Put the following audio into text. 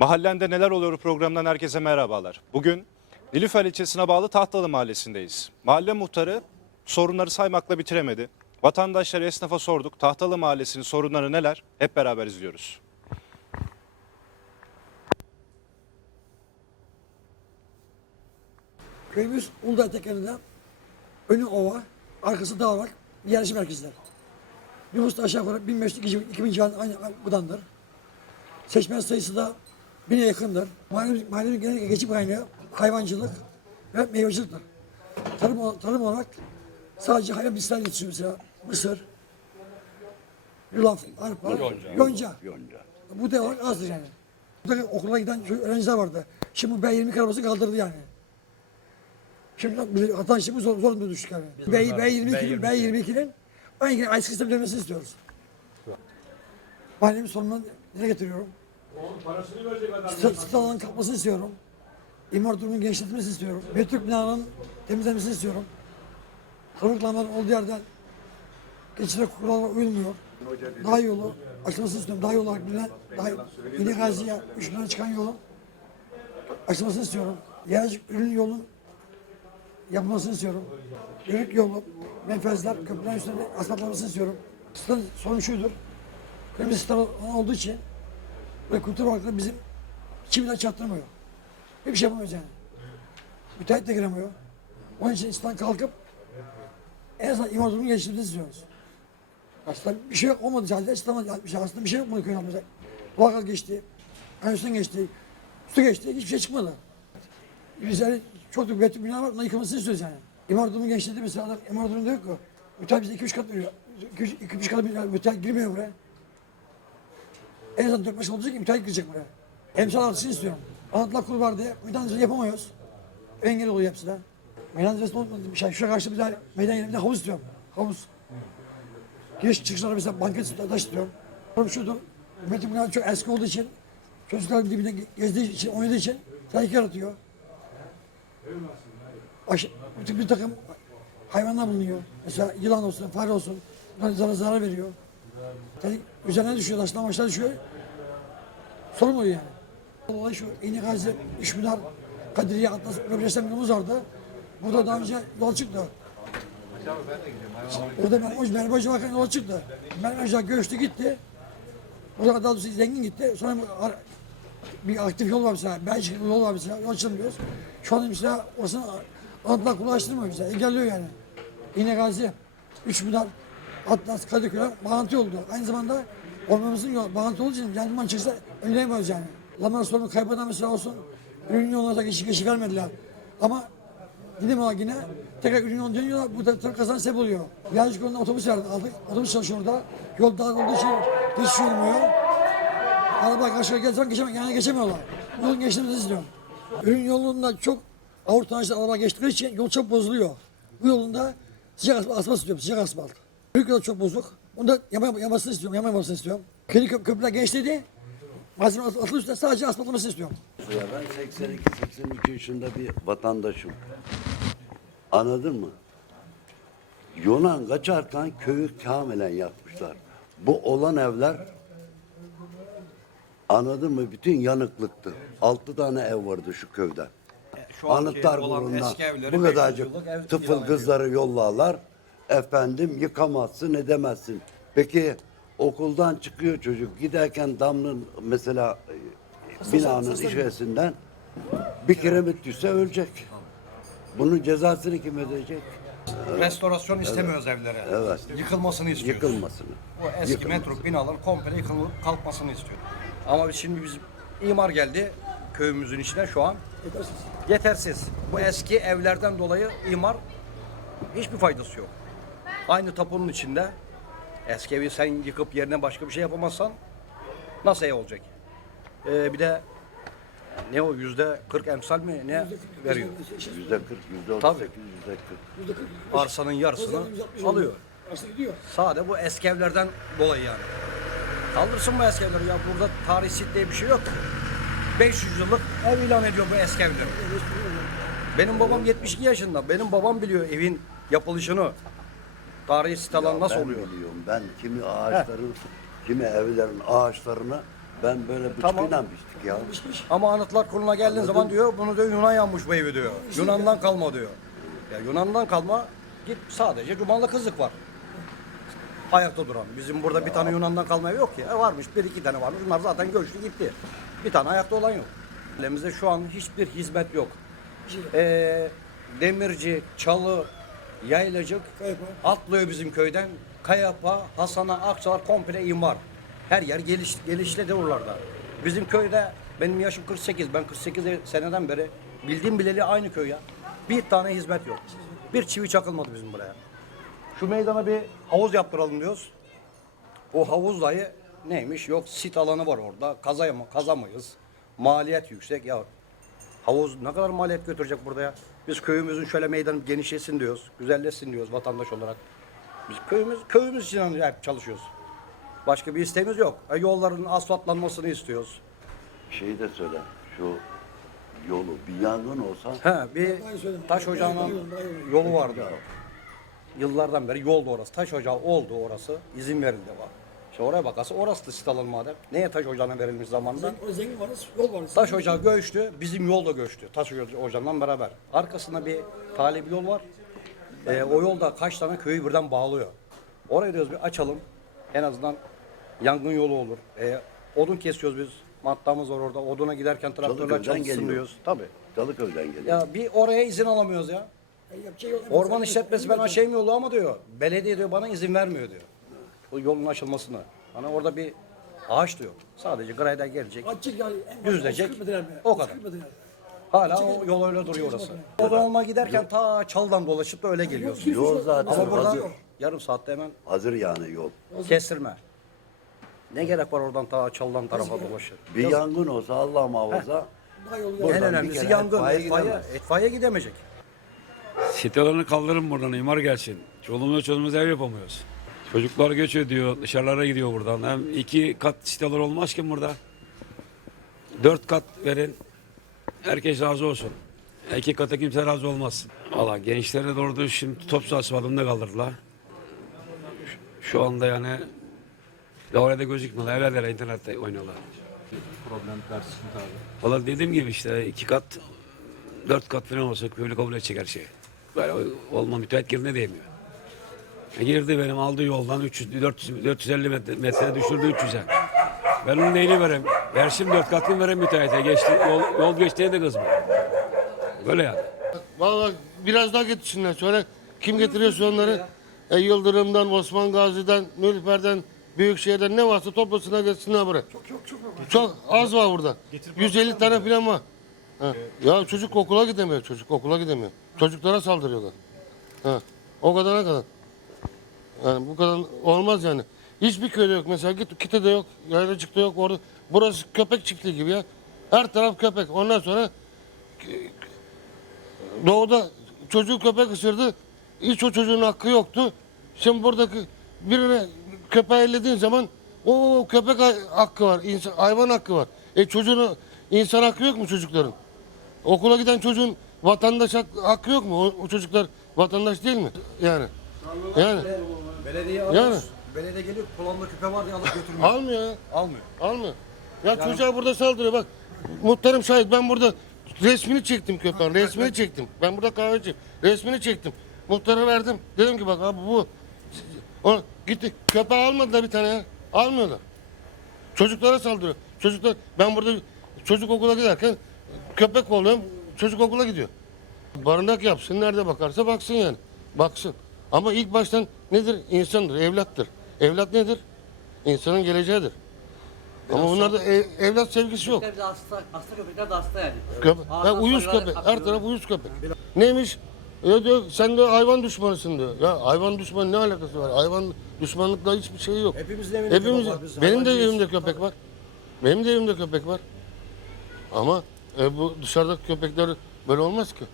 Mahallende Neler Oluyor programından herkese merhabalar. Bugün Nilüfer ilçesine bağlı Tahtalı mahallesindeyiz. Mahalle muhtarı sorunları saymakla bitiremedi. Vatandaşlara, esnafa sorduk. Tahtalı mahallesinin sorunları neler? Hep beraber izliyoruz. Köyümüz Uludağ tekerinde önü ova, arkası dağ olarak yerleşim merkezidir. Nüfus da aşağı yukarı 1500-2000 civarında aynı budandır. Seçmen sayısı da bine yakındır. Mahalle, mahallenin genel geçim kaynağı hayvancılık ve meyveciliktir. Tarım, tarım olarak sadece hayvan bitkisler yetişiyor mesela. Mısır, yulaf, arpa, yonca. Bu da olarak azdır yani. Burada okula giden öğrenciler vardı. Şimdi bu B20 arabası kaldırdı yani. Şimdi vatandaşımız zor, zor düştük yani. B, B22'nin B22'nin aynı aynı sistem dönmesini istiyoruz. Mahallemin sonuna dile getiriyorum. St- Stadyumun kalkmasını istiyorum. İmar durumunun genişletilmesini istiyorum. Metruk binanın temizlenmesini istiyorum. Trafik lambaların olduğu yerden geçici kurallara uyulmuyor. Daha yolu açılmasını istiyorum. Daha yol olarak bilinen, daha yeni gaziye üç lira çıkan yolun açılmasını istiyorum. Yer ürün yolun yapılmasını istiyorum. Yörük yolu, menfezler, köprüler üstünde asfaltlanmasını istiyorum. Sınır sorun şudur. Kırmızı star olduğu için ve kültür da bizim kimden çattırmıyor. Hiçbir şey yapamıyoruz yani. Müteahhit de giremiyor. Onun için İslam kalkıp en azından imar durumu geliştirdiğini istiyoruz. Aslında bir şey yok olmadı halde İslam'a yapmış. Aslında bir şey yok bunu köyün altında. Doğalgaz geçti, kanalizasyon geçti, su geçti, hiçbir şey çıkmadı. Biz yani çok da büyük bina var, bunların yıkılmasını istiyoruz yani. İmar durumu genişledi mesela, adam imar durumunda yok ki. Müteahhit bize 2-3 kat veriyor. 2-3 kat müteahhit girmiyor buraya. En azından 4-5 olacak müteahhit girecek buraya. Emsal artışını istiyorum. Anıtlar kuru var diye meydan yapamıyoruz. Engel oluyor hepsi de. Meydan dizesi olmadı bir şey. Şuraya karşı bir daha meydan yerine bir de havuz istiyorum. Havuz. Giriş çıkışlara mesela banket taş istiyorum. Sorun şudur. Metin Bina çok eski olduğu için çocuklar dibinde gezdiği için, oynadığı için tehlike yaratıyor. Aş bir, bir takım hayvanlar bulunuyor. Mesela yılan olsun, fare olsun. Bunlar zarar, zarar veriyor. Yani üzerine düşüyor, başına düşüyor. Sorun oluyor yani. Olay şu, İni Gazi, İşminar, Kadiriye, Atlas, yolumuz vardı. Burada daha önce yol çıktı. Orada Mermoş, Mermoş varken yol çıktı. Mermoş göçtü gitti. Orada daha doğrusu zengin gitti. Sonra bir aktif yol var mesela. Belçika yol var mesela. Yol açılmıyoruz. Şu an mesela orasını Anıtlar ulaştırmıyor mesela. Engelliyor yani. İne Gazi, Üç Müdar, Atlas, Kadıköy'e bağlantı oldu. Aynı zamanda olmamızın yol, bağlantı olduğu için yanından çıksa önleyemiyoruz yani. Lamar sorunu kaybeden mesela olsun. Yoluna da geçiş geçiş vermediler. Ama Dedim ama yine tekrar yoluna dönüyorlar. Bu da kazan sebep oluyor. Birazcık yolunda otobüs verdik, aldık. Otobüs çalışıyor orada. Yol dar olduğu için geçiş olmuyor. Araba karşıya geldiği zaman geçemez, yani geçemiyorlar. Yolun geçtiğimizi istiyorum. Ürün yolunda çok ağır tonajlı araba geçtiği için yol çok bozuluyor. Bu yolunda sıcak asfalt, asfalt istiyorum, sıcak asfalt. Büyük yol çok bozuk. Onu da yama, yamasını istiyorum, yama yamasını istiyorum. Köyün köp köprüler geçtiydi. Malzeme atıl atıl üstüne sadece asfaltlamasını istiyorum. Ya ben 82-83 yaşında bir vatandaşım. Anladın mı? Yunan kaçarken köyü kamilen yapmışlar. Bu olan evler anladın mı? Bütün yanıklıktı. Altı tane ev vardı şu köyde. Şu anki Anıtlar olan burundan eski evleri bu 500 kadarcık ev tıfıl ilan ediyor. kızları yollarlar. Efendim yıkamazsın edemezsin. Peki okuldan çıkıyor çocuk giderken damlın mesela e, binanın içerisinden bir kiremit düşse ölecek. Bunun cezasını kim ödeyecek? Restorasyon istemiyoruz evlere. Evet. Yıkılmasını istiyoruz. Yıkılmasını. Bu eski Yıkılmasını. metro binalar komple yıkılıp kalkmasını istiyoruz. Ama biz şimdi biz imar geldi köyümüzün içine şu an yetersiz. Bu eski evlerden dolayı imar hiçbir faydası yok. Aynı tapunun içinde eski evi sen yıkıp yerine başka bir şey yapamazsan nasıl ev olacak? Ee, bir de ne o yüzde 40 emsal mi ne veriyor? Yüzde kırk, yüzde otuz Tabii. sekiz, yüzde kırk. Arsanın yarısını alıyor. Aslında gidiyor. Sade bu eski evlerden dolayı yani. Kaldırsın bu eski evleri ya burada tarih sit diye bir şey yok. 500 yıllık ev ilan ediyor bu eski evleri. Benim babam 72 yaşında. Benim babam biliyor evin yapılışını. Tarihi sit alan nasıl ben oluyor? biliyorum. Ben kimi ağaçların, kimi evlerin ağaçlarını Ben böyle Tamam. bıçkıyla biçtik ya. Ama anıtlar kuruluna geldiğin zaman diyor bunu diyor Yunan yanmış bu evi diyor. Yunan'dan kalma diyor. Ya Yunan'dan kalma git sadece Cumalı kızlık var. Ayakta duran. Bizim burada bir tane Yunan'dan kalma ev yok ki. E varmış bir iki tane varmış. Bunlar zaten göçtü gitti. Bir tane ayakta olan yok. Elimizde şu an hiçbir hizmet yok. Ee, demirci, çalı, yaylacık atlıyor bizim köyden. Kayapa, Hasan'a, Akçalar komple imar. Her yer geliş, gelişledi oralarda. Bizim köyde benim yaşım 48. Ben 48 seneden beri bildiğim bileli aynı köy ya. Bir tane hizmet yok. Bir çivi çakılmadı bizim buraya. Şu meydana bir havuz yaptıralım diyoruz. O havuz dayı neymiş? Yok sit alanı var orada. Kazaya mı? Kazamayız. Maliyet yüksek. Ya havuz ne kadar maliyet götürecek burada ya? Biz köyümüzün şöyle meydanı genişlesin diyoruz. Güzelleşsin diyoruz vatandaş olarak. Biz köyümüz köyümüz için hep çalışıyoruz. Başka bir isteğimiz yok. E, yolların asfaltlanmasını istiyoruz. Şeyi de söyle. Şu yolu bir yangın olsa He, bir taş ocağının yolu vardı. Yıllardan beri yoldu orası. Taş ocağı oldu orası. İzin verildi var. İşte oraya bakarsa orası da sit madem. Neye taş ocağına verilmiş zamanında? O zengin varız, yol varız. Taş ocağı göçtü, bizim yol da göçtü. Taş ocağı- ocağından beraber. Arkasında bir tali bir yol var. Ee, o yolda kaç tane köyü birden bağlıyor. Orayı diyoruz bir açalım. En azından yangın yolu olur. Ee, odun kesiyoruz biz. Mattamız var orada. Oduna giderken traktörler çalışsın geliyor. diyoruz. Tabii. Çalıköy'den geliyor. Ya bir oraya izin alamıyoruz ya. E. Orman işletmesi ben açayım yolu ama diyor. Belediye diyor bana izin vermiyor diyor. Bu yolun açılmasına. Hani orada bir ağaç diyor. Sadece grayda gelecek. Açık yani. en Düzlecek. 30 metre yani. O 30 kadar. Hala o yol öyle duruyor orası. Oradan olma giderken ta çaldan dolaşıp da öyle geliyorsun. Yol zaten Ama buradan hazır. yarım saatte hemen Hazır yani yol. kestirme. Ne gerek var oradan ta çaldan tarafa dolaşır. Bir yangın olsa Allah muhafaza Daha En bir önemlisi kere yangın. etfaiye Etfaiye, gidemez. etfaiye gidemeyecek. Sitelerini kaldırın buradan imar gelsin. Çoluğumuz çocuğumuz ev yapamıyoruz. Çocuklar göç ediyor dışarılara gidiyor buradan. Hem iki kat siteler olmaz ki burada. Dört kat verin. Herkes razı olsun. İki kata kimse razı olmaz. Valla gençlere doğru şimdi top sahası var onu da kaldırdılar. Şu- anda yani ya orada gözükmüyorlar. Evlerde internette oynuyorlar. Problem karşısında abi. Valla dediğim gibi işte iki kat, dört kat falan olsa köylü kabul edecek her şeyi. Böyle olma müteahhit girine değmiyor. E girdi benim aldığı yoldan 300, 400, 450 metre, metre düşürdü 300'e. Ben onun neyini vereyim? Versin dört katını vereyim müteahhite. Geçti, yol, yol geçtiğine de kızmıyor. Böyle yani. Vallahi biraz daha getirsinler. Sonra kim getiriyorsa onları e, Yıldırım'dan, Osman Gazi'den, Nülfer'den, Büyükşehir'den ne varsa toplasınlar getirsinler buraya. Çok çok çok. Çok az var burada. 150 tane falan var. Ha. Ya çocuk okula gidemiyor çocuk okula gidemiyor. Çocuklara saldırıyorlar. Ha. O kadar ne kadar. Yani bu kadar olmaz yani. Hiçbir köyde yok. Mesela git Kite'de yok, Yaylacık'ta yok. Orada burası köpek çiftliği gibi ya. Her taraf köpek. Ondan sonra Doğuda çocuğu köpek ısırdı. Hiç o çocuğun hakkı yoktu. Şimdi buradaki birine köpeği ellediğin zaman o köpek hakkı var, insan, hayvan hakkı var. E çocuğun insan hakkı yok mu çocukların? Okula giden çocuğun vatandaş hak- hakkı yok mu? O, o çocuklar vatandaş değil mi? Yani. Yani Belediye arıyoruz. Belediye geliyor kulağında küpe var diye alıp götürmüyor. almıyor ya. Almıyor. Almıyor. Ya çocuğa burada saldırıyor bak. Muhtarım şahit ben burada resmini çektim köpeğin resmini çektim. Ben burada kahveci resmini çektim. Muhtara verdim. Dedim ki bak abi bu o gitti köpeği almadılar bir tane ya. Almıyorlar. Çocuklara saldırıyor. Çocuklar ben burada çocuk okula giderken köpek kovalıyorum. Çocuk okula gidiyor. Barınak yapsın nerede bakarsa baksın yani. Baksın. Ama ilk baştan nedir? İnsandır, evlattır. Evlat nedir? İnsanın geleceğidir. Ama bunlarda ev- evlat sevgisi yok. Köpekler de hasta, hasta köpekler de hasta yani. Köpek, Ağzından ha, uyuz köpek. Her taraf uyuz köpek. Neymiş? Ya diyor, sen de hayvan düşmanısın diyor. Ya hayvan düşmanı ne alakası var? Hayvan düşmanlıkla hiçbir şey yok. Hepimizin evinde Hepimiz, köpek var, biz benim de hayvancıyız. evimde köpek var. Benim de evimde köpek var. Ama e, bu dışarıdaki köpekler böyle olmaz ki.